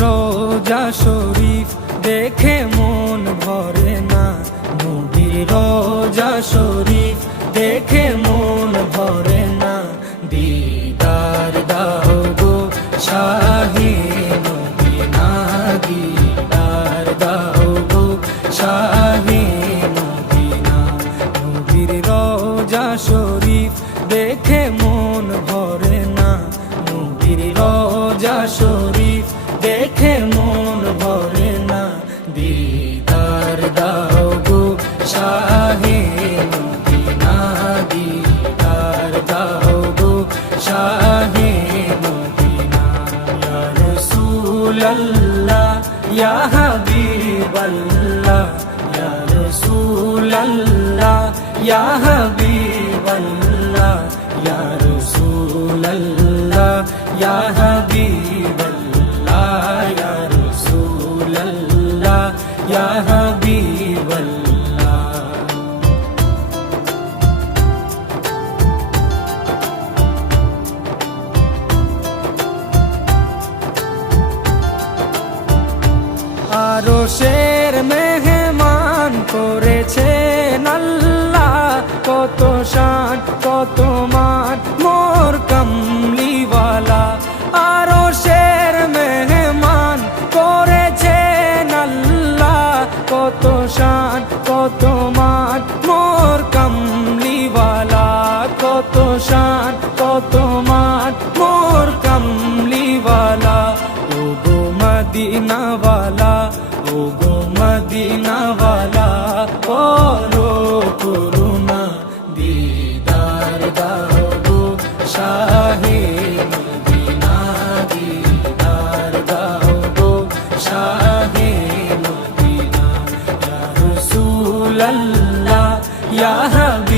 রোজা শরীফ দেখে মন ভরে না, নবীর রোজা শরীফ দেখে মন ভরে না। দিদার দাও গো শাহে মদিনা, দিদার দাও গো শাহে মদিনা। নবীর রোজা শরীফ দেখে মন ভরে না, নবীর রোজা শরীফ দেখে মন ভরে না। দিদার দাও গো শাহে মদিনা, দিদার দাও গো শাহে মদিনা। ইয়া রাসূলাল্লাহ ইয়া হাবিবাল্লাহ, ইয়া রাসূলাল্লাহ ইয়া হাবিবাল্লাহ, ইয়া রাসূলাল্লাহ ইয়া হাবিবাল্লাহ, ইয়া রাসূলাল্লাহ ইয়া হাবিবাল্লাহ। আরশের মেহমান করেছেন আল্লাহ, কত শান কত মান মোর কামলিওয়ালা। আরশের মেহমান করেছেন আল্লাহ, কত শান কত মান মোর কামলিওয়ালা, কত শান কত মান মোর কামলিওয়ালা। ও গো মদিনাওয়ালা, ও গো মদিনাওয়ালা, করো করুণা, দিদার দাও গো শাহে মদিনা, দিদার দাও গো শাহে মদিনা। ইয়া রাসূলাল্লাহ ইয়া হাবিবাল্লাহ,